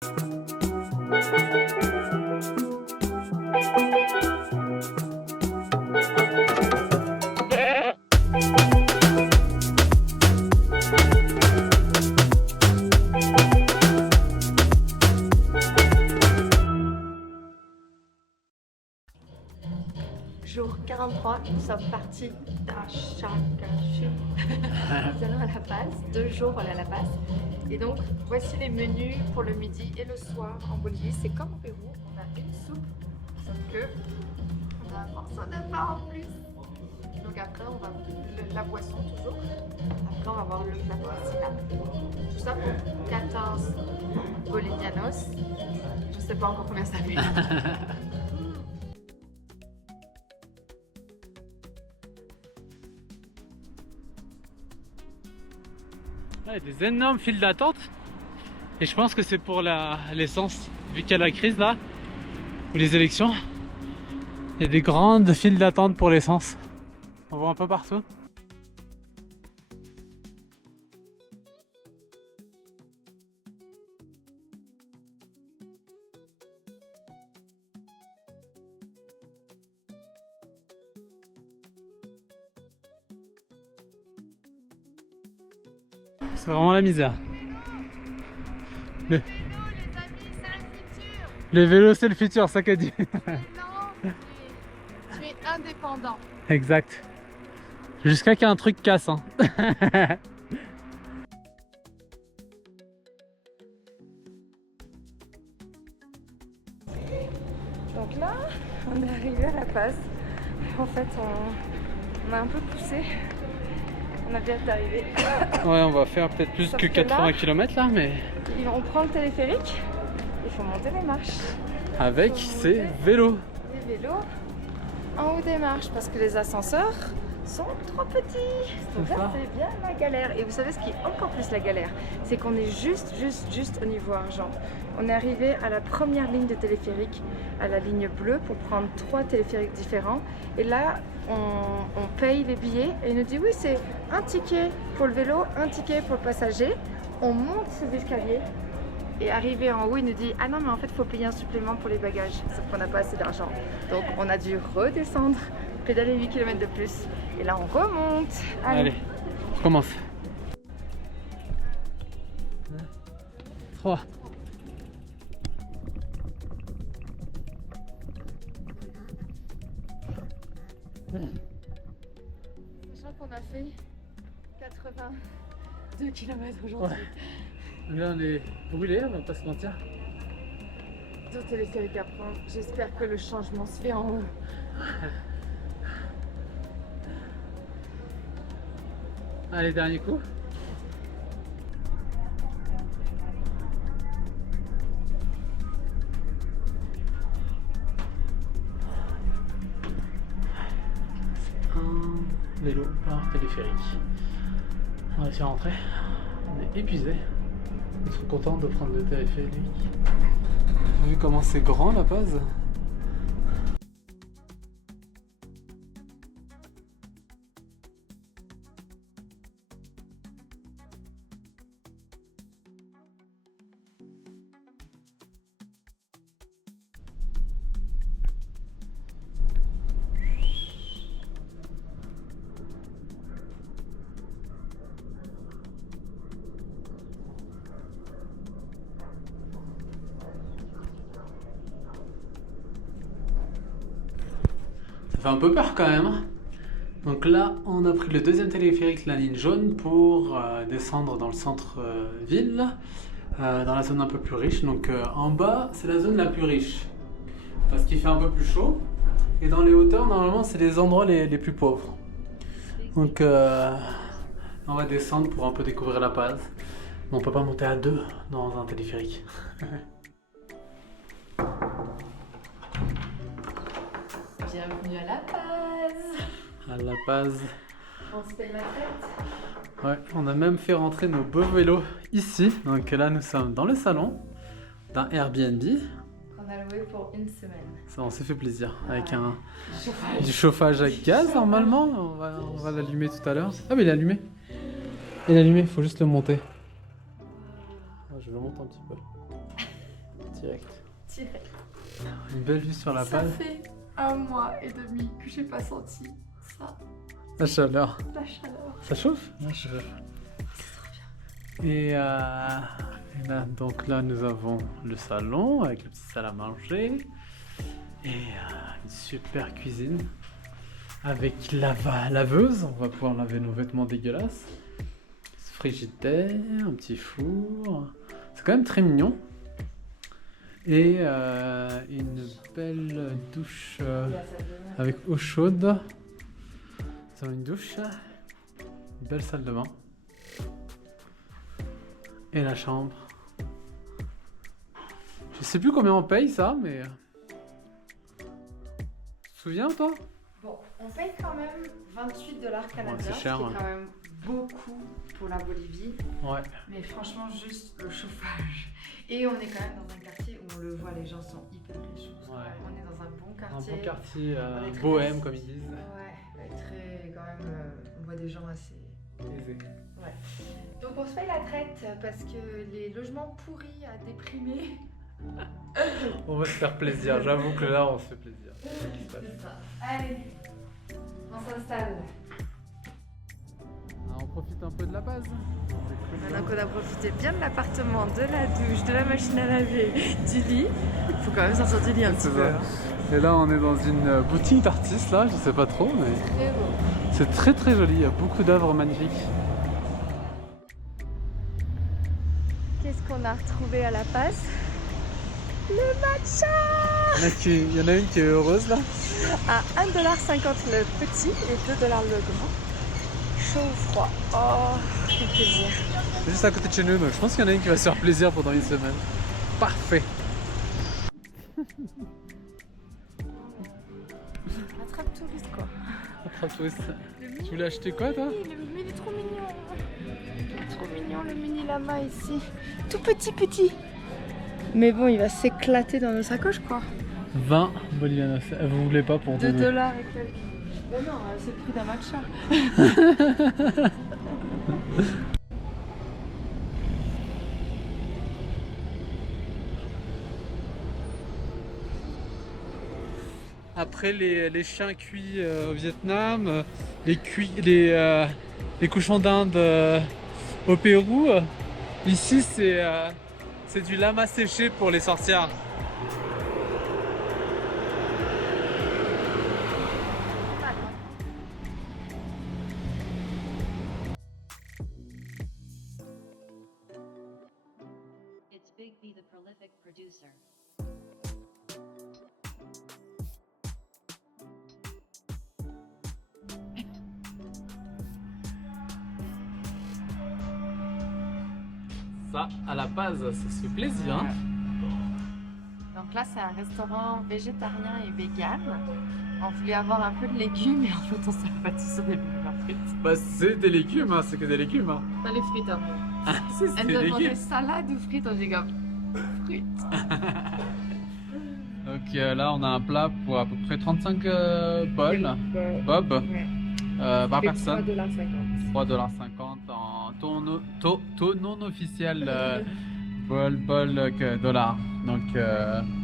Jour 43, nous sommes partis d'Achakashu. Nous allons à La Paz, 2 jours on est à La Paz. Et donc voici les menus pour le midi et le soir en Bolivie. C'est comme au Pérou, on a une soupe, sauf que on a un morceau de pain en plus. Donc après on va la boisson toujours. Après on va voir le plat principal. Tout ça pour 14 bolivianos. Je sais pas encore combien ça fait. Il y a des énormes files d'attente et je pense que c'est pour l'essence, vu qu'il y a la crise là, ou les élections. Il y a des grandes files d'attente pour l'essence. On voit un peu partout. C'est vraiment la misère. Le vélo c'est le futur, ça qu'a dit. Tu es indépendant. Exact. Jusqu'à qu'il y ait un truc casse. Hein. Donc là, on est arrivé à La Paz. En fait, on a un peu poussé. On a bien hâte d'arriver. Ouais, on va faire peut-être plus Sauf que que 80 là, km là, mais on prend le téléphérique. Il faut monter les marches. avec ses vélos. Les vélos en haut des marches parce que les ascenseurs sont trop petits. Donc là, c'est bien la galère. Et vous savez ce qui est encore plus la galère, c'est qu'on est juste au niveau argent. On est arrivé à la première ligne de téléphérique, à la ligne bleue, pour prendre 3 téléphériques différents. Et là, on paye les billets et il nous dit oui, c'est un ticket pour le vélo, un ticket pour le passager. On monte ces escaliers et arrivé en haut, il nous dit ah non, mais en fait, il faut payer un supplément pour les bagages, sauf qu'on n'a pas assez d'argent. Donc, on a dû redescendre, pédaler 8 km de plus. Et là, on remonte. Allez, on commence. 3. Sachant qu'on a fait 82 km aujourd'hui. Ouais. Là on est brûlé, on va pas se mentir. 2 téléphériques à prendre. J'espère que le changement se fait en haut. Allez, dernier coup. Un vélo par téléphérique. On va s'y rentrer. On est épuisé. On est content de prendre le téléphérique. On a vu comment c'est grand La Paz. Ça fait un peu peur quand même. Donc là, on a pris le deuxième téléphérique, la ligne jaune, pour descendre dans le centre-ville, dans la zone un peu plus riche. Donc en bas, c'est la zone la plus riche, parce qu'il fait un peu plus chaud. Et dans les hauteurs, normalement, c'est les endroits les plus pauvres. Donc on va descendre pour un peu découvrir La Paz. Mais on peut pas monter à 2 dans un téléphérique. Bienvenue à La Paz. À La Paz. On se paye la fête. Ouais, on a même fait rentrer nos beaux vélos ici. Donc là, nous sommes dans le salon d'un Airbnb. On a loué pour une semaine. Ça, on s'est fait plaisir avec Chauffage. du chauffage à gaz normalement. On va l'allumer tout à l'heure. Ah, mais il est allumé. Il est allumé, il faut juste le monter. Je le monte un petit peu. Direct. Direct. Une belle vue sur la Ça Paz. fait 1 mois et demi que j'ai pas senti ça, La chaleur. la chaleur. Ça chauffe? Ça chauffe. Et là, donc là, nous avons le salon avec la petite salle à manger et une super cuisine avec laveuse. On va pouvoir laver nos vêtements dégueulasses. Frigidaire, un petit four. C'est quand même très mignon. Et une belle douche avec eau chaude. Nous avons une douche, une belle salle de bain. Et la chambre. Je sais plus combien on paye ça, mais... Tu te souviens toi? Bon, on paye quand même 28 $ canadiens, Ouais, c'est cher, ce qui hein. est quand même beaucoup pour la Bolivie. Ouais. Mais franchement, juste le chauffage. Et on est quand même dans un quartier où on le voit, les gens sont hyper riches. Ouais. On est dans un bon Un quartier. bon quartier On est très bohème, assis. comme ils disent. Ouais, très quand même, on voit des gens assez... Aisé. Ouais. Donc on se fait la traite parce que les logements pourris à déprimer. On va se faire plaisir, j'avoue que là on se fait plaisir. C'est ce qui se passe. C'est ça. Allez, on s'installe. On profite un peu de la base. Maintenant qu'on a profité bien de l'appartement, de la douche, de la machine à laver, du lit, il faut quand même sortir du lit un petit C'est peu. ça. Et là on est dans une boutique d'artistes là, je sais pas trop, mais Très beau. c'est très très joli, il y a beaucoup d'œuvres magnifiques. Qu'est-ce qu'on a retrouvé à La Paz? Le matcha Il y en a une qui est heureuse là. à 1,50 $ le petit et 2 $ le grand. Chaud ou froid. Oh, quel plaisir. C'est juste à côté de chez nous, donc je pense qu'il y en a une qui va se faire plaisir pendant une semaine. Parfait. Attrape touriste quoi. Attrape-touriste. Tu voulais acheter quoi toi? Le mini, il est trop mignon. Il est trop mignon le mini lama ici. Tout petit. Mais bon, il va s'éclater dans nos sacoches quoi. 20 bolivianos. Vous voulez pas pour 2 $ deux? et quelques. Ben non, c'est le prix d'un matcha. Après les chiens cuits au Vietnam, les cochons d'Inde au Pérou, ici c'est du lama séché pour les sorcières. It's Big B, the prolific producer. Ça, à la base, ça se fait plaisir. Hein. Donc là, c'est un restaurant végétarien et vegan. On voulait avoir un peu de légumes, mais en fait, on s'est abattu sur des légumes frites. Bah c'est des légumes, hein, c'est que des légumes. Hein. Pas les frites, hein. C'est Elle des nous demandait légumes. salade ou frites, on dit comme frites. Donc là, on a un plat pour à peu près 35 bols, bob, Ouais. par personne. 3,50 $. 3,50 $ en taux non officiel bol dollars. Donc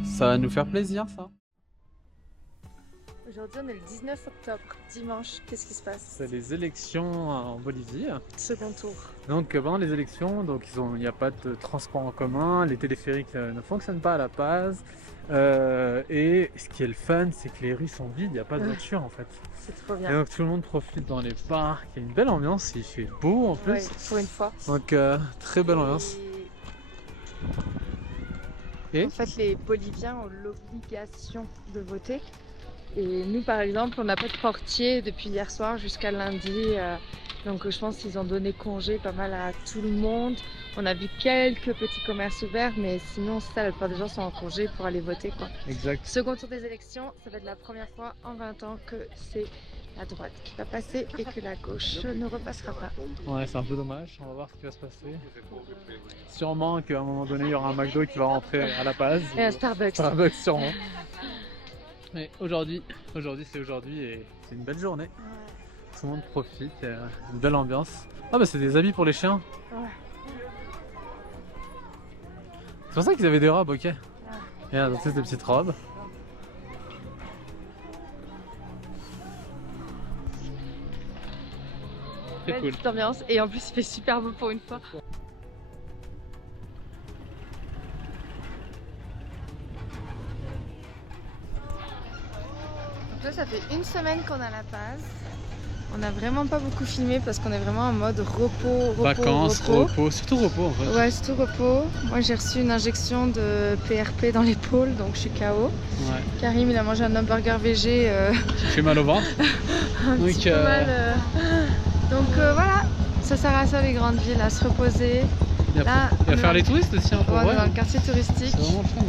ça va nous faire plaisir ça. Aujourd'hui, on est le 19 octobre, dimanche. Qu'est-ce qui se passe? C'est les élections en Bolivie. Second tour. Donc pendant les élections, donc il n'y a pas de transport en commun, les téléphériques ne fonctionnent pas à La Paz. Et ce qui est le fun, c'est que les rues sont vides, il n'y a pas de voiture en fait. C'est trop Et bien. donc tout le monde profite dans les parcs, il y a une belle ambiance, il fait beau en plus. Ouais, pour une fois. Donc très belle ambiance. Et En fait, les Boliviens ont l'obligation de voter. Et nous, par exemple, on n'a pas de portier depuis hier soir jusqu'à lundi. Donc je pense qu'ils ont donné congé pas mal à tout le monde. On a vu quelques petits commerces ouverts, mais sinon, ça, la plupart des gens sont en congé pour aller voter, quoi. exact. Second tour des élections, ça va être la première fois en 20 ans que c'est la droite qui va passer et que la gauche ne repassera pas. Ouais, c'est un peu dommage, on va voir ce qui va se passer. Sûrement qu'à un moment donné, il y aura un McDo qui va rentrer à La Paz. Et un Starbucks. Starbucks sûrement. Mais aujourd'hui c'est aujourd'hui et c'est une belle journée. Tout le monde profite, il y a une belle ambiance. Ah bah c'est des habits pour les chiens. Ouais. pour ça qu'ils avaient des robes, ok. Regarde, donc c'est des petites robes. C'est cool. Petite ambiance et en plus il fait super beau pour une fois. Donc là ça fait une semaine qu'on a La Paz. On n'a vraiment pas beaucoup filmé parce qu'on est vraiment en mode repos, Vacances, repos, surtout repos en fait. Ouais, surtout repos. Moi j'ai reçu une injection de PRP dans l'épaule donc je suis KO. Ouais. Karim il a mangé un hamburger végé. J'ai fait mal au ventre. Un petit peu mal. Donc voilà, ça sert à ça les grandes villes, à se reposer. Il va faire les touristes aussi un peu. Ouais, dans le quartier touristique. C'est vraiment fun.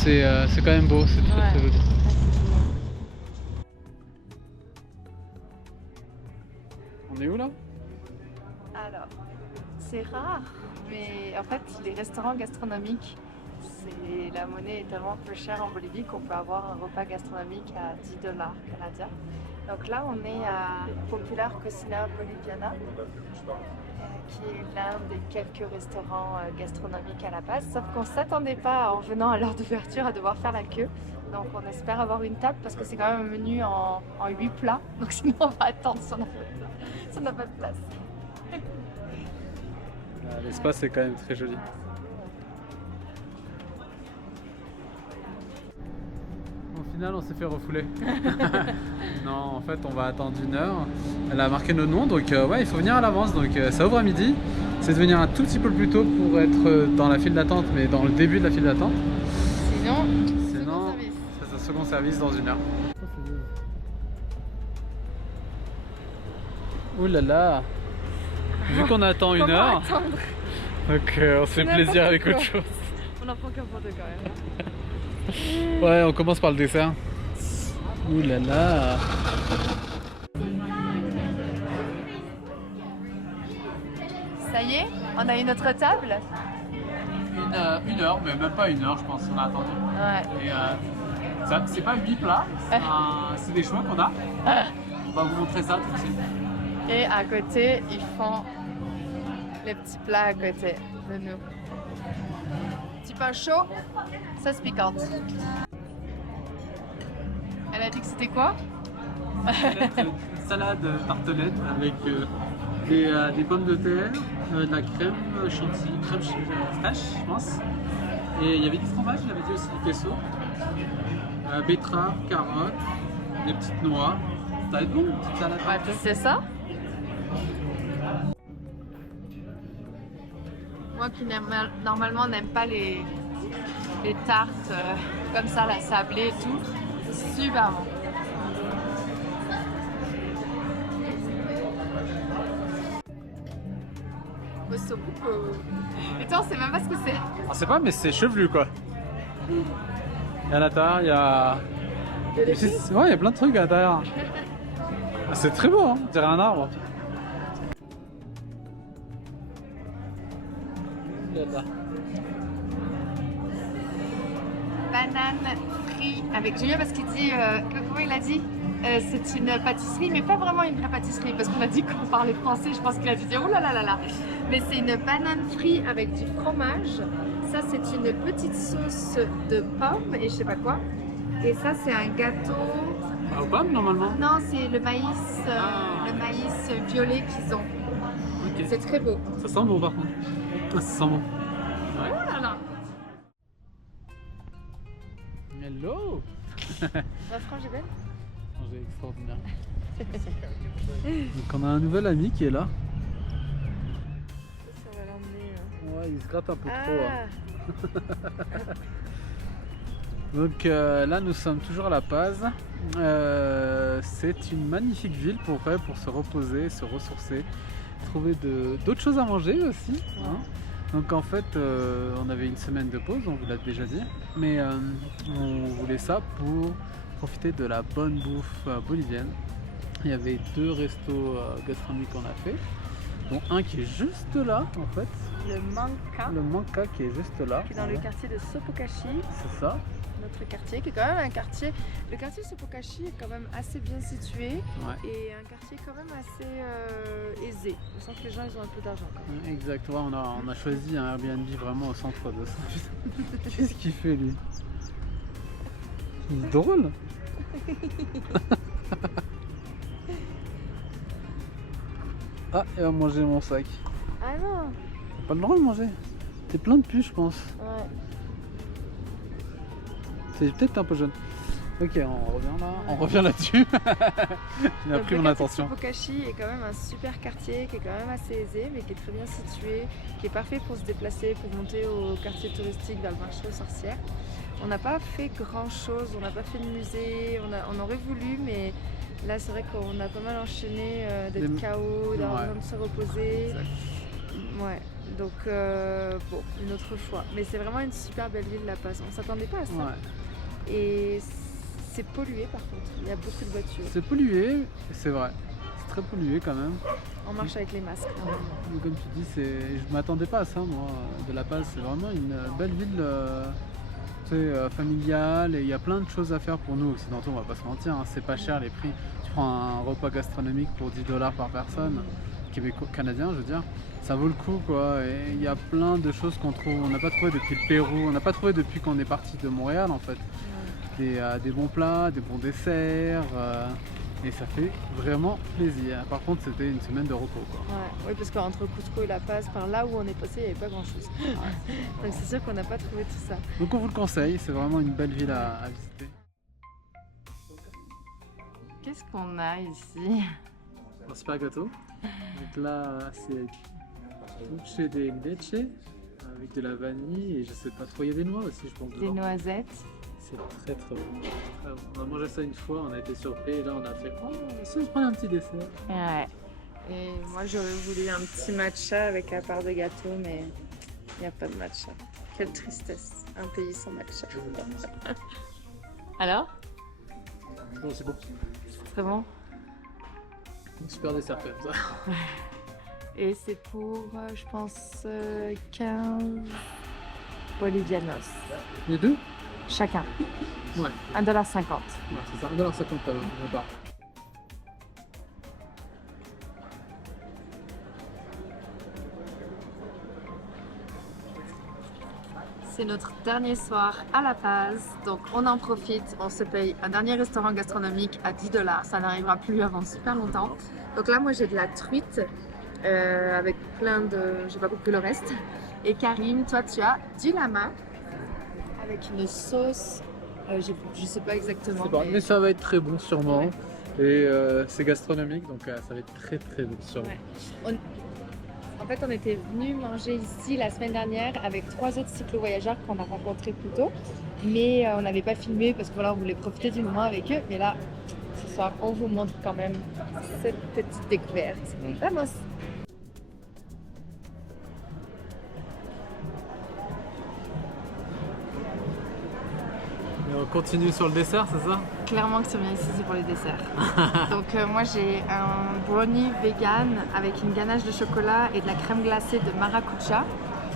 C'est quand même beau, c'est très très joli. On est où là? Alors, c'est rare, mais en fait, les restaurants gastronomiques, la monnaie est tellement peu chère en Bolivie qu'on peut avoir un repas gastronomique à 10 $ canadiens. Donc là, on est à Popular Cocina Boliviana, qui est l'un des quelques restaurants gastronomiques à La Paz. Sauf qu'on ne s'attendait pas, en venant à l'heure d'ouverture, à devoir faire la queue. Donc on espère avoir une table parce que c'est quand même un menu en 8 plats. Donc sinon on va attendre si on n'a pas de place. L'espace est quand même très joli. Au final on s'est fait refouler. Non, en fait on va attendre 1 heure. Elle a marqué nos noms donc ouais, il faut venir à l'avance. Donc ça ouvre à midi. C'est de venir un tout petit peu plus tôt pour être dans la file d'attente, mais dans le début de la file d'attente. Sinon c'est un second service dans 1 heure. Ouh là là. Vu qu'on attend 1 heure, donc on se fait plaisir avec autre chose. On en prend qu'un pour deux quand même. Ouais, on commence par le dessert. Ouh là là. Ça y est, on a eu notre table. 1 heure, mais même pas 1 heure je pense, on a attendu. Ouais. Et c'est pas 8 plats, c'est des choix qu'on a. On va vous montrer ça tout de suite. Et à côté, ils font les petits plats à côté de nous. Petit pain chaud, sauce piquante. Elle a dit que c'était quoi? Salade tartelette avec des pommes de terre, de la crème chantilly, crème fraîche je pense. Et il y avait du fromage, il y avait aussi du queso, betterave, carottes, des petites noix. Ça va être bon, une petite salade. Ouais, puis c'est ça. Moi qui normalement n'aime pas les tartes comme ça, la sablée et tout, c'est super bon. Et toi, on sait même pas ce que c'est. On sait pas, mais c'est chevelu quoi. Et à l'intérieur, il y a. Ouais, il y a plein de trucs à l'intérieur. C'est très beau, hein, on dirait un arbre. Banane frite avec Julien parce qu'il dit, comment il a dit c'est une pâtisserie, mais pas vraiment une vraie pâtisserie parce qu'on a dit qu'on parlait français, je pense qu'il a dû dire oh là là là là. Mais c'est une banane frite avec du fromage. Ça, c'est une petite sauce de pommes et je sais pas quoi. Et ça, c'est un gâteau. Aux pommes normalement? Non, c'est le maïs violet qu'ils ont. Okay. C'est très beau. Ça sent bon par contre. Ça sent bon. Ouais. Oh là là. Hello. La frange est belle. C'est extraordinaire. Donc on a un nouvel ami qui est là. Ça va l'emmener. Ouais, il se gratte un peu trop. Hein. Donc là nous sommes toujours à La Paz. C'est une magnifique ville pour se reposer, se ressourcer, trouver d'autres choses à manger aussi. Hein. Donc en fait on avait une semaine de pause, on vous l'a déjà dit, mais on voulait ça pour profiter de la bonne bouffe bolivienne. Il y avait 2 restos gastronomiques qu'on a fait, dont un qui est juste là en fait. le Manka, Le Manka qui est juste là. qui est dans le quartier de Sopokachi. C'est ça. Notre quartier, qui est quand même un quartier. Le quartier de Sopokachi est quand même assez bien situé Ouais. et un quartier quand même assez aisé. On sent que les gens ils ont un peu d'argent. Exact, ouais, on a choisi un Airbnb vraiment au centre de ça. Qu'est-ce qu'il fait lui? Il est drôle. Ah, il va manger mon sac. Ah non. T'as pas le droit de manger. T'es plein de pus, je pense. Ouais. C'est peut-être un peu jeune. Ok, on revient là. On revient là-dessus. Il a Donc, pris le mon quartier de attention. Sopokachi est quand même un super quartier qui est quand même assez aisé mais qui est très bien situé, qui est parfait pour se déplacer, pour monter au quartier touristique vers le marché aux sorcières. On n'a pas fait grand chose, on n'a pas fait de musée, on aurait voulu mais là c'est vrai qu'on a pas mal enchaîné d'être Des- KO, d'avoir Ouais. besoin de se reposer. Exact. Ouais, donc bon, une autre fois. Mais c'est vraiment une super belle ville La Paz, on s'attendait pas à ça. Ouais. Et c'est pollué par contre, il y a beaucoup de voitures. C'est pollué, c'est vrai. C'est très pollué quand même. On marche avec les masques. Mais comme tu dis, je m'attendais pas à ça moi. De La Paz, c'est vraiment une belle ville tu sais, familiale et il y a plein de choses à faire pour nous occidentaux, on va pas se mentir. Hein. C'est pas cher les prix. Tu prends un repas gastronomique pour 10 $ par personne, canadien je veux dire. Ça vaut le coup quoi. Et il y a plein de choses qu'on trouve. On n'a pas trouvé depuis le Pérou, on n'a pas trouvé depuis qu'on est parti de Montréal en fait. Des bons plats, des bons desserts, et ça fait vraiment plaisir. Par contre, c'était une semaine de repos quoi. Ouais, oui, parce qu'entre Cusco et La Paz, par là où on est passé, il n'y avait pas grand chose. Donc c'est sûr qu'on n'a pas trouvé tout ça. Donc on vous le conseille, c'est vraiment une belle ville à visiter. Qu'est-ce qu'on a ici? Un super gâteau. Donc là, c'est dulce de leche avec de la vanille et je sais pas trop, il y a des noix aussi, je pense. Des dedans. noisettes. C'est très très bon. Très bon. On a mangé ça une fois, on a été surpris et là on a fait oh, si on prend un petit dessert. Ouais. Et moi j'aurais voulu un petit matcha avec la part de gâteau, mais il n'y a pas de matcha. Quelle tristesse, un pays sans matcha. Alors? Bon, c'est bon. C'est très bon. Un super dessert comme ça. Et c'est pour, je pense, 15 bolivianos. Les deux? Chacun. Ouais. 1,50 $. Ouais, c'est ça, 1,50 $, on part. C'est notre dernier soir à La Paz, donc on en profite, on se paye un dernier restaurant gastronomique à 10 $, ça n'arrivera plus avant super longtemps. Donc là moi j'ai de la truite avec plein de... j'ai pas compris le reste. Et Karim, toi tu as du lama avec une sauce, je sais pas exactement. C'est bon, mais ça va être très bon sûrement. Ouais. Et c'est gastronomique donc ça va être très très bon sûrement. Ouais. En fait, on était venu manger ici la semaine dernière avec 3 autres cyclo-voyageurs qu'on a rencontrés plus tôt. Mais on n'avait pas filmé parce que voilà, on voulait profiter du moment avec eux. Mais là, ce soir, on vous montre quand même cette petite découverte. Vamos! Et on continue sur le dessert, c'est ça? Clairement que si on vient ici, c'est pour les desserts. Donc moi, j'ai un brownie vegan avec une ganache de chocolat et de la crème glacée de maracuja.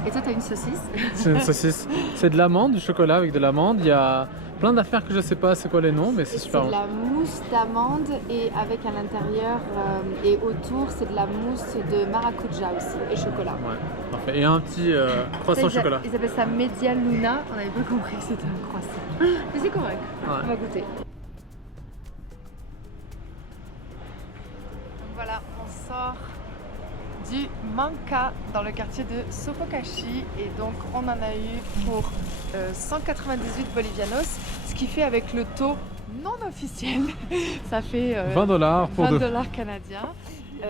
Et toi, tu as une saucisse. C'est une saucisse. C'est de l'amande, du chocolat avec de l'amande. Il y a plein d'affaires que je sais pas c'est quoi les noms, mais c'est Et super c'est de bon. la mousse d'amande et avec à l'intérieur et autour, c'est de la mousse de maracuja aussi et chocolat. Ouais, parfait. Et un petit croissant au chocolat. Ils appellent ça Media Luna. On n'avait pas compris que c'était un croissant. Mais c'est correct. Ouais. On va goûter. Donc voilà, on sort du Manka dans le quartier de Sopokachi et donc on en a eu pour 198 bolivianos, ce qui fait avec le taux non officiel, ça fait 20 $ pour 20 deux. $ canadiens.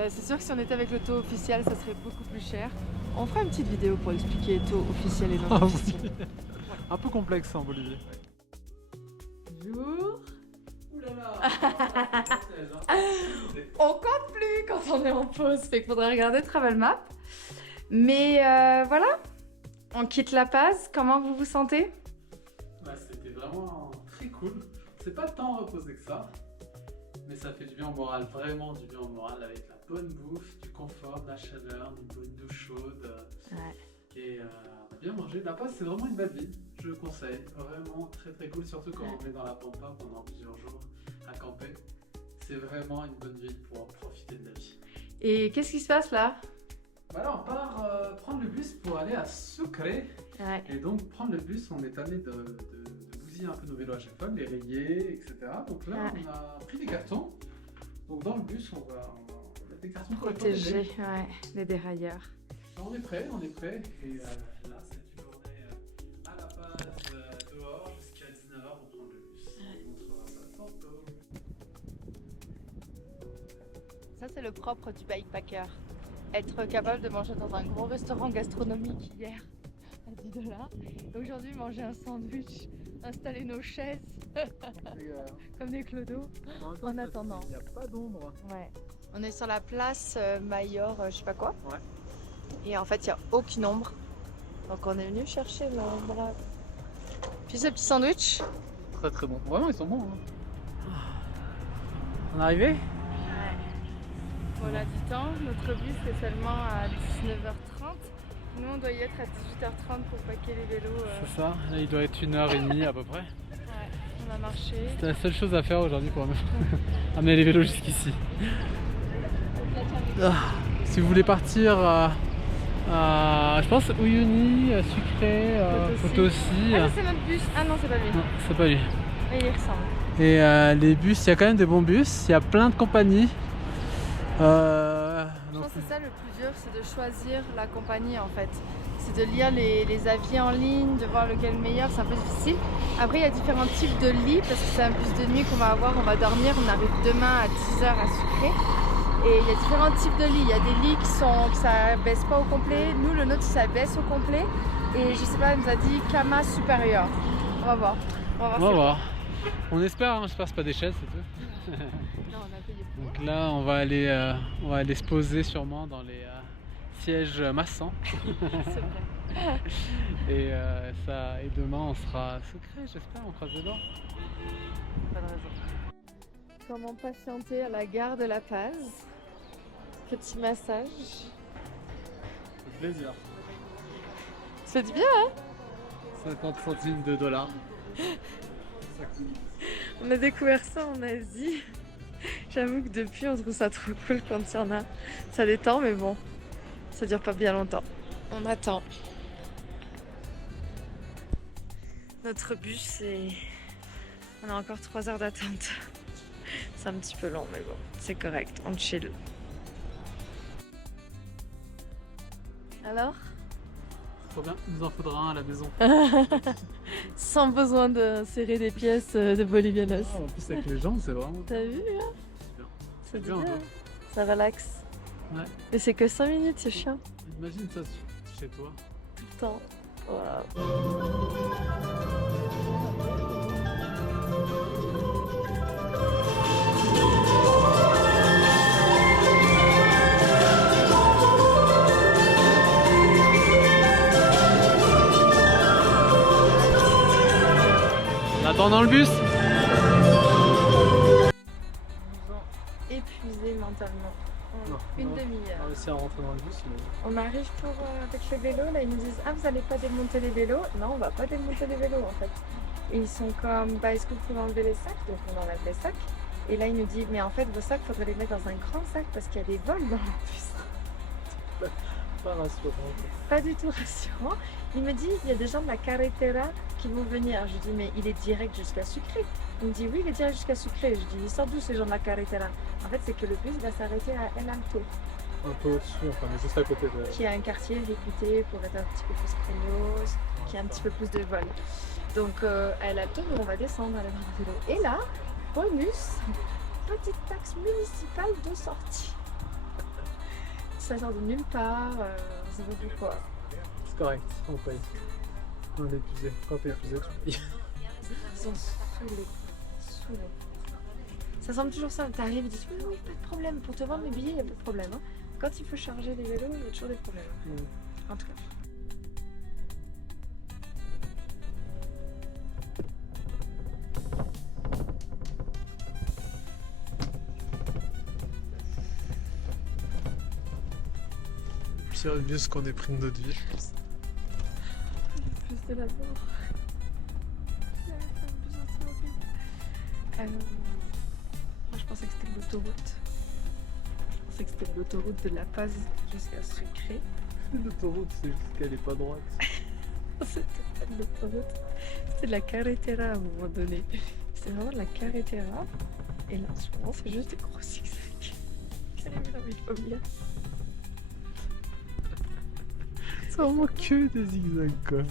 C'est sûr que si on était avec le taux officiel, ça serait beaucoup plus cher. On fera une petite vidéo pour expliquer le taux officiel et non Ah oui. officiel. Un peu complexe en Bolivie. Bonjour. Oulala. On compte plus quand on est en pause, fait qu'il faudrait regarder Travel Map. Mais voilà, on quitte La Paz. Comment vous vous sentez? Ouais, c'était vraiment très cool. C'est pas tant reposé que ça, mais ça fait du bien au moral, vraiment du bien au moral avec la bonne bouffe, du confort, de la chaleur, une bonne douche chaude. Ouais. bien manger. La Paz, c'est vraiment une belle ville, je le conseille. Vraiment très très cool, surtout quand on est dans la pampa pendant plusieurs jours à camper. C'est vraiment une bonne ville pour profiter de la vie. Et qu'est-ce qui se passe là? Voilà, on part prendre le bus pour aller à Sucre. Ouais. Et donc, prendre le bus, on est allé de bousiller un peu nos vélos à chaque fois, de les rayer, etc. Donc là, on a pris des cartons. Donc dans le bus, on va mettre des cartons Protégés, ouais, les dérailleurs. On est prêt. Et là, c'est une journée à La Paz, dehors, jusqu'à 19h pour prendre le bus. On montrera ça tantôt. Ça, c'est le propre du bikepacker. Être capable de manger dans un gros restaurant gastronomique hier à 10 $. Et aujourd'hui, manger un sandwich, installer nos chaises comme des clodos en attendant. Il n'y a pas d'ombre. Ouais. On est sur la place Mayor, je sais pas quoi. Ouais. Et en fait, il n'y a aucune ombre. Donc on est venu chercher l'ombre. Puis ce petit sandwich. Très très bon. Vraiment, ils sont bons. Hein. On est arrivé? Voilà du temps, notre bus est seulement à 19h30. Nous on doit y être à 18h30 pour paquer les vélos. C'est ça, là il doit être 1h30 à peu près. Ouais, on a marché. C'est la seule chose à faire aujourd'hui pour amener les vélos jusqu'ici. Si vous voulez partir je pense Uyuni, Sucre, Potosi. Ah c'est notre bus, ah non c'est pas lui. Non, c'est pas lui. Mais il y ressemble. Et les bus, il y a quand même des bons bus, il y a plein de compagnies. Je pense que c'est ça le plus dur, c'est de choisir la compagnie en fait. C'est de lire les avis en ligne, de voir lequel est le meilleur, c'est un peu difficile. Après il y a différents types de lits parce que c'est un bus de nuit qu'on va avoir, on va dormir, on arrive demain à 10h à Sucre. Et il y a différents types de lits, il y a des lits que ça baisse pas au complet, nous le nôtre ça baisse au complet. Et je sais pas, elle nous a dit Kama supérieur. On va voir. On va voir. On espère, hein, j'espère que c'est pas des chaises, c'est tout. Non, on a payé pour. Donc là, on va aller se poser sûrement dans les sièges massants. C'est vrai. Et demain, on sera secret, j'espère, on croise les doigts. Pas de raison. Comment patienter à la gare de La Paz? Petit massage. C'est plaisir. Ça fait du bien, hein? 50 centimes de dollars. On a découvert ça en Asie. J'avoue que depuis, on trouve ça trop cool quand il y en a. Ça détend, mais bon, ça dure pas bien longtemps. On attend. Notre bus, on a encore 3 heures d'attente. C'est un petit peu long, mais bon, c'est correct, on chill. Alors? Trop bien, il nous en faudra un à la maison. Sans besoin de serrer des pièces de bolivianos. En plus, avec les gens, c'est vraiment. T'as vu, hein? C'est bien. bien. Ça relaxe. Ouais. Mais c'est que 5 minutes, c'est chiant. Imagine ça chez toi. Tout le temps. Voilà. On attend dans le bus. Épuisé mentalement. Non, Une non. demi-heure. On va réussir à rentrer dans le bus. Mais... On arrive avec les vélos, là ils nous disent ah vous allez pas démonter les vélos. Non on va pas démonter les vélos en fait. Et ils sont comme bah est-ce que vous pouvez enlever les sacs? Donc on enlève les sacs. Et là il nous dit mais en fait vos sacs faudrait les mettre dans un grand sac parce qu'il y a des vols dans le bus. Pas rassurant. Pas du tout rassurant. Il me dit il y a des gens de la carretera qui vont venir. Je dis mais il est direct jusqu'à Sucre. Il me dit oui il est direct jusqu'à Sucre. Je dis ils sortent d'où ces gens de la carretera? En fait c'est que le bus va s'arrêter à El Alto. Un peu au-dessus, enfin mais juste à côté de... Qui a un quartier réputé pour être un petit peu plus craignos, qui a un petit peu plus de vol. Donc à El Alto, nous on va descendre à la barre de vélo. Et là, bonus, petite taxe municipale de sortie. Ça sort de nulle part, on sait pas pourquoi. C'est correct, on paye. On est épuisé. Quand t'es épuisé, tu payes. Ils sont saoulés. Ça semble toujours ça, t'arrives et dis oui, oui, pas de problème, pour te vendre les billets, il n'y a pas de problème. Hein. Quand il faut charger les vélos, il y a toujours des problèmes. En tout cas. Pire bus qu'on ait pris de notre vie. de la mort. J'avais fait un besoin, c'est horrible. Moi je pensais que c'était l'autoroute. Je pensais que c'était l'autoroute de La Paz jusqu'à Sucré. L'autoroute, c'est juste qu'elle est pas droite. C'était pas de l'autoroute, c'était de la carretera à un moment donné. C'était vraiment de la carretera. Et là en ce moment c'est juste des gros zigzags. J'avais envie de vomir. C'est vraiment que des zigzags quoi.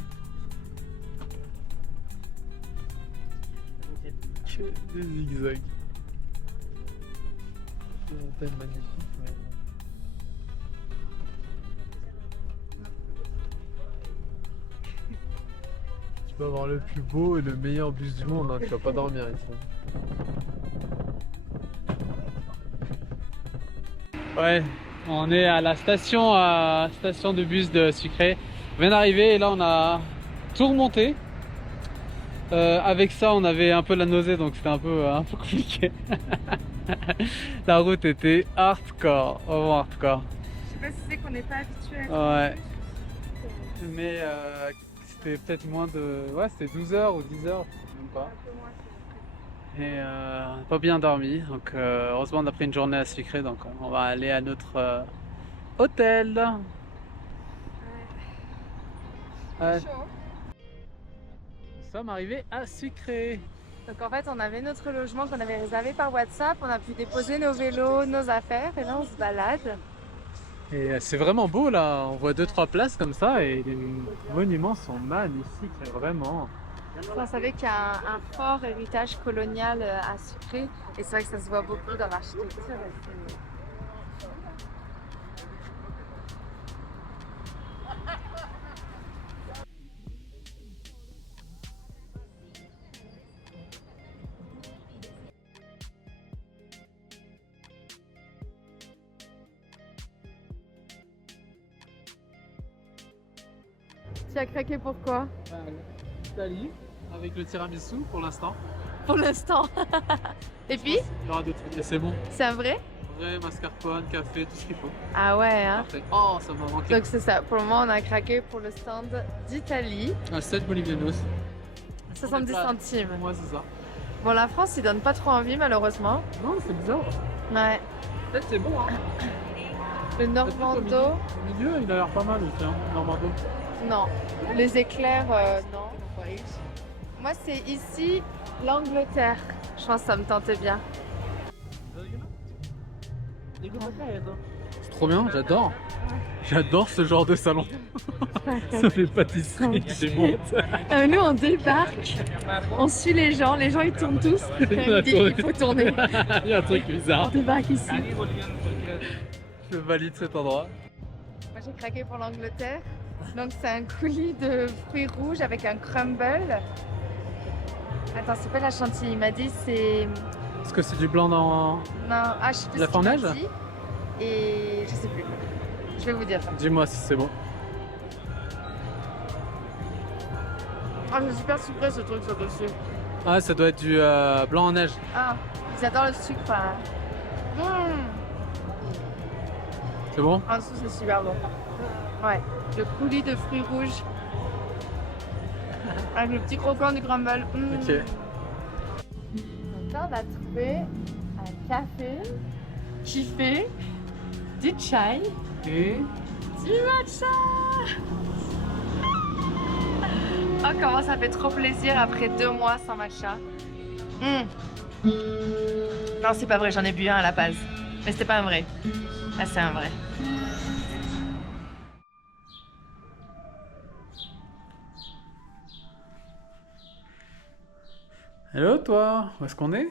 Que des zigzags. C'est une montagne magnifique. Mais... tu peux avoir le plus beau et le meilleur bus du monde, hein. Tu vas pas dormir ici. Ouais, on est à la station de bus de Sucré. On vient d'arriver et là on a tout remonté. Avec ça on avait un peu la nausée donc c'était un peu compliqué. La route était hardcore, vraiment hardcore. Je sais pas si c'est qu'on n'est pas habitué à Ouais. Mais c'était peut-être moins de... Ouais, c'était 12 heures ou 10 heures, même pas. Et on n'a pas bien dormi, donc heureusement on a pris une journée à Sucré, donc on va aller à notre hôtel. Ouais. Chaud. Nous sommes arrivés à Sucré. Donc en fait on avait notre logement qu'on avait réservé par WhatsApp, on a pu déposer nos vélos, nos affaires et là on se balade. Et c'est vraiment beau là, on voit 2-3 places comme ça et les monuments sont magnifiques, vraiment. On savait qu'il y a un fort héritage colonial à Sucré et c'est vrai que ça se voit beaucoup dans l'architecture. Tu as craqué pourquoi? Italie, avec le tiramisu pour l'instant. Pour l'instant. Et puis? Il y aura d'autres trucs et c'est bon. C'est un vrai? Vrai, mascarpone, café, tout ce qu'il faut. Ah ouais hein. Parfait. Oh, ça m'a manqué. Donc c'est ça, pour le moment on a craqué pour le stand d'Italie. 7 bolivianos. 70 centimes. Ouais, c'est ça. Bon la France il donne pas trop envie malheureusement. Non, c'est bizarre. Ouais. Peut-être c'est bon, hein. Le Normando, Au milieu, il a l'air pas mal aussi, hein, Normando. non. Les éclairs, non. Moi c'est ici l'Angleterre. Je pense que ça me tentait bien. C'est trop bien, j'adore. J'adore ce genre de salon. Ça fait pâtisserie, c'est bon. Nous on débarque, on suit les gens ils tournent tous. Il faut tourner. Il y a un truc On bizarre. débarque ici. Je valide cet endroit. Moi j'ai craqué pour l'Angleterre. Donc c'est un coulis de fruits rouges avec un crumble. Attends, c'est pas la chantilly, il m'a dit c'est... Est-ce que c'est du blanc dans... Non, ah je sais plus La ce qu'il neige m'a dit. Et je sais plus. Je vais vous dire. Dis-moi si c'est bon. Ah c'est super sucré ce truc sur dessus. Ah, ça doit être du blanc en neige. Ah, ils adorent le sucre. Hein. C'est bon? En dessous c'est super bon. Ouais, le coulis de fruits rouges. Avec le petit croquant du crumble. Ok. Donc là on a trouvé un café qui fait du chai, Et... du matcha. Oh comment ça fait trop plaisir après 2 mois sans matcha. Non c'est pas vrai, j'en ai bu un à la base. Mais c'était pas un vrai. Là c'est un vrai. Hello toi, où est-ce qu'on est?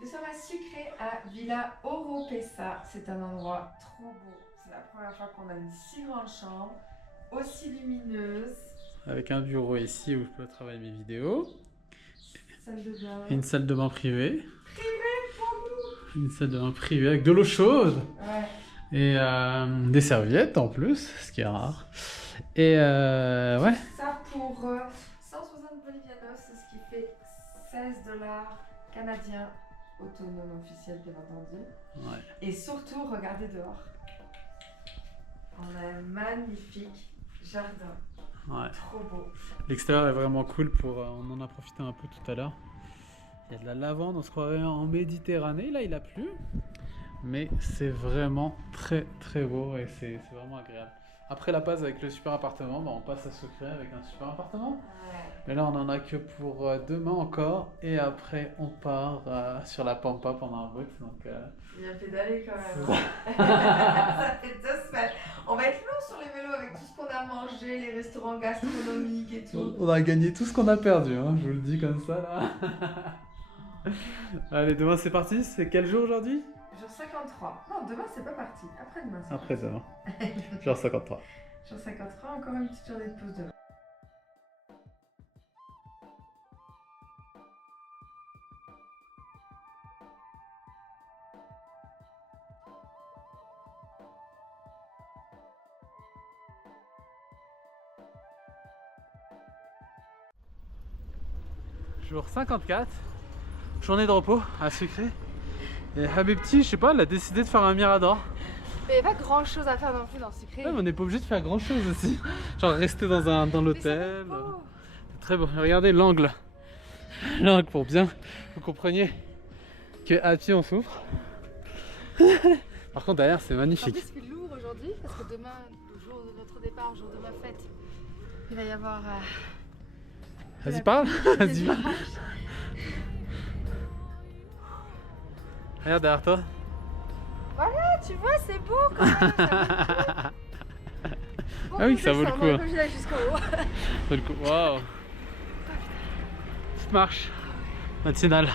Nous sommes à Sucré à Villa Oropesa. C'est un endroit trop beau. C'est la première fois qu'on a une si grande chambre, aussi lumineuse. Avec un bureau ici où je peux travailler mes vidéos. Salle de bain. Une salle de bain privée. Une salle de bain privée avec de l'eau chaude. Ouais. Et des serviettes en plus, ce qui est rare. Et ouais. Ça pour 160 bolivianos, c'est ce qui fait 16 $ canadiens, autonome officiel bien entendu. Ouais. Et surtout, regardez dehors. On a un magnifique jardin. Ouais. Trop beau. L'extérieur est vraiment cool on en a profité un peu tout à l'heure. Il y a de la lavande, on se croirait en Méditerranée, là il a plu. Mais c'est vraiment très très beau et c'est vraiment agréable. Après la passe avec le super appartement, on passe à Sucre avec un super appartement. Ouais. Mais là on en a que pour demain encore et après on part sur la Pampa pendant un bout. Donc, Bien pédalé quand même. Ça fait 2 semaines. On va être lourd sur les vélos avec tout ce qu'on a mangé, les restaurants gastronomiques et tout. on a gagné tout ce qu'on a perdu, hein, je vous le dis comme ça là. Allez, demain c'est parti. C'est quel jour aujourd'hui? Jour 53. Non, demain c'est pas parti. Après-demain. Après-demain. Genre 53. Jour 53, encore une petite journée de pause demain. Jour 54, journée de repos à Sucre. Et Habibti, je sais pas, elle a décidé de faire un mirador. Mais il n'y a pas grand chose à faire non plus dans Sucre. Ouais, mais on n'est pas obligé de faire grand chose aussi. Genre rester dans l'hôtel. C'est très beau. Regardez l'angle. L'angle pour bien que vous compreniez que à pied on souffre. Par contre derrière c'est En magnifique. plus, il fait lourd aujourd'hui parce que demain, le jour de notre départ, jour de ma fête, il va y avoir. Vas-y parle. Vas-y parle. Regarde derrière toi. Voilà, tu vois, c'est beau quand même. Ah oui, ça vaut le coup. Faut que j'aille jusqu'en haut. Ça vaut le coup. Waouh. Petite marche matinale.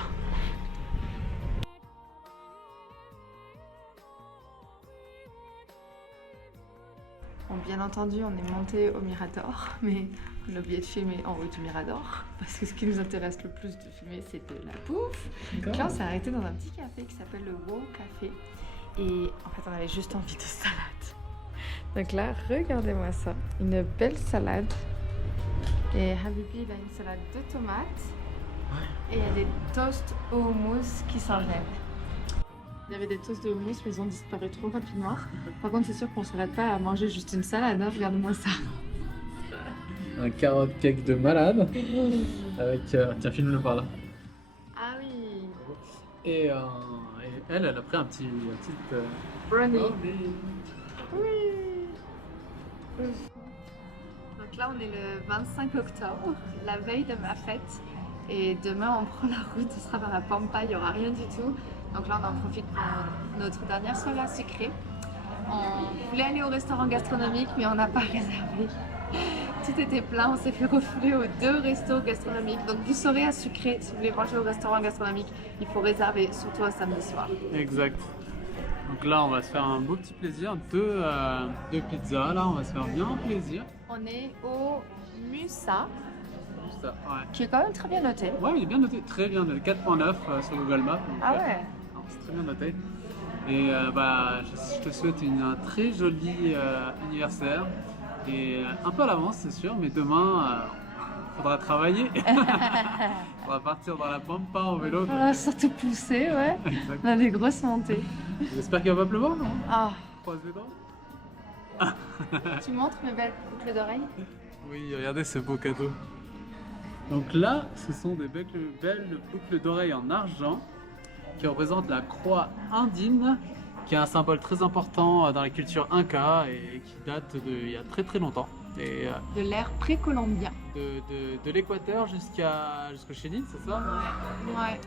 Bon, bien entendu, on est monté au Mirador, mais on a oublié de filmer en haut du Mirador parce que ce qui nous intéresse le plus de filmer, c'est de la bouffe. Donc là, on s'est arrêté dans un petit café qui s'appelle le Wow Café. Et en fait, on avait juste envie de salade. Donc là, regardez-moi ça. Une belle salade. Et Habibi, il a une salade de tomates. Et il y a des toasts au houmous qui s'enlèvent. Il y avait des toasts de houmous, mais ils ont disparu trop rapidement. Par contre, c'est sûr qu'on ne s'arrête pas à manger juste une salade. Hein. Regarde-moi ça. Un carotte cake de malade. Avec. Tiens, filme-le par là. Ah oui. Et elle a pris un petit. Brownie. brownie. Oui. Donc là, on est le 25 octobre, la veille de ma fête. Et demain, on prend la route, on sera dans la Pampa, il n'y aura rien du tout. Donc là, on en profite pour notre dernière soirée à Sucre. On voulait aller au restaurant gastronomique, mais on n'a pas réservé. Tout était plein, on s'est fait refouler aux 2 restos gastronomiques. Donc vous saurez à Sucre, si vous voulez manger au restaurant gastronomique, il faut réserver, surtout un samedi soir. Exact. Donc là, on va se faire un beau petit plaisir. Deux pizzas, là, on va se faire bien plaisir. On est au Musa, Ça, ouais. qui est quand même très bien noté. Ouais, il est bien noté, très bien, 4.9 sur Google Maps. Donc, Ah ouais. c'est très bien noté. Et je te souhaite un très joli anniversaire. Et un peu à l'avance, c'est sûr, mais demain, faudra travailler. On va partir dans la Pampa en vélo. On va surtout pousser, ouais. Exact. On a des grosses montées. J'espère qu'il va pas pleuvoir, non? Ah, Croise les dents. tu montres mes belles boucles d'oreilles? Oui, regardez ce beau cadeau. Donc là, ce sont des belles boucles d'oreilles en argent qui représentent la croix andine, qui est un symbole très important dans la culture inca et qui date d'il y a très très longtemps. Et De l'ère précolombien. de l'équateur jusqu'au Chili, c'est ça? Ouais.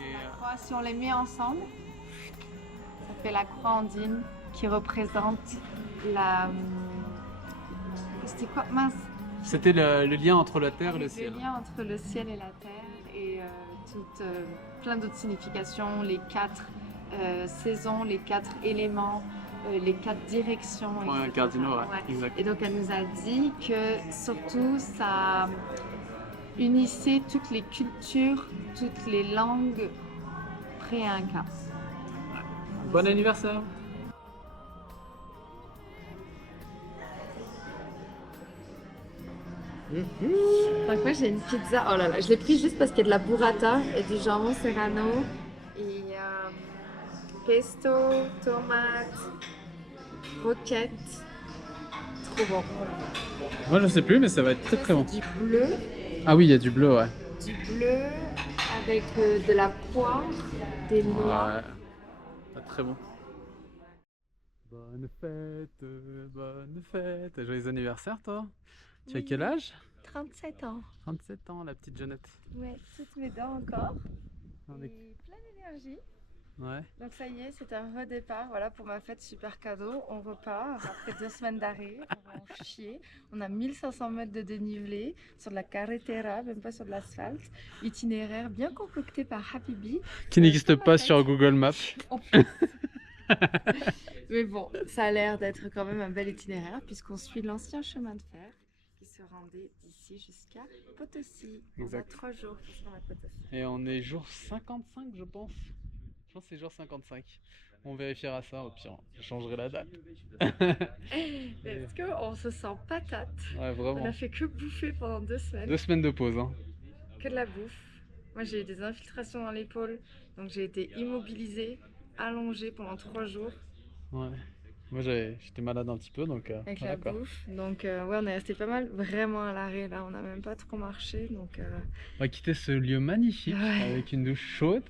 Et Croix, si on les met ensemble, ça fait la croix andine qui représente la. C'était quoi? Mince! c'était le lien entre la terre et le Le ciel. lien entre le ciel et la terre et plein d'autres significations, les 4 saisons, les 4 éléments, les 4 directions. Ouais, etc. cardinaux, ouais, exact. Et donc elle nous a dit que surtout ça unissait toutes les cultures, toutes les langues pré-inca. Bon anniversaire! Donc moi j'ai une pizza, oh là là, je l'ai pris juste parce qu'il y a de la burrata et du jambon serrano et pesto, tomate, roquette, trop bon. Moi je sais plus, mais ça va être très très bon. Du bleu, Ah oui, il y a du bleu, ouais. avec de la poire, des noix. Ouais. Ah, très bon. Bonne fête, bonne fête. Joyeux anniversaire, toi. Tu as quel âge? 37 ans. 37 ans, la petite Jeannette. Ouais, toutes mes dents encore. On est- Et plein d'énergie. Ouais. Donc ça y est, c'est un redépart. Voilà pour ma fête, super cadeau. On repart après 2 semaines d'arrêt. On va en chier. On a 1500 mètres de dénivelé sur de la carretera, même pas sur de l'asphalte. Itinéraire bien concocté par Habibi. Qui n'existe pour ma pas fête. sur Google Maps. En plus. Mais bon, ça a l'air d'être quand même un bel itinéraire puisqu'on suit l'ancien chemin de fer qui se rendait d'ici jusqu'à Potosi. Exact. On a 3 jours qui seront à Potosi. Et on est jour 55, je pense. Je pense que c'est jour 55. On vérifiera ça, au pire, je changerai la date. Est-ce qu'on se sent patate? Ouais, On vraiment. a fait que bouffer pendant 2 semaines. 2 semaines de pause, hein. Que de la bouffe. Moi j'ai eu des infiltrations dans l'épaule, donc j'ai été immobilisée, allongée pendant 3 jours Ouais. Moi j'étais malade un petit peu, donc avec voilà, la quoi. bouffe. Donc ouais, on est resté pas mal vraiment à l'arrêt là, on n'a même pas trop marché. Donc On va quitter ce lieu magnifique Ouais. avec une douche chaude.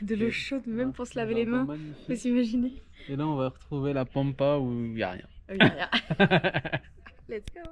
de l'eau Et- chaude même Ouais, pour se laver un les jardin mains, magnifique. faut s'imaginer. Et là on va retrouver la pampa où il n'y a rien. Ah oui, rien. Let's go.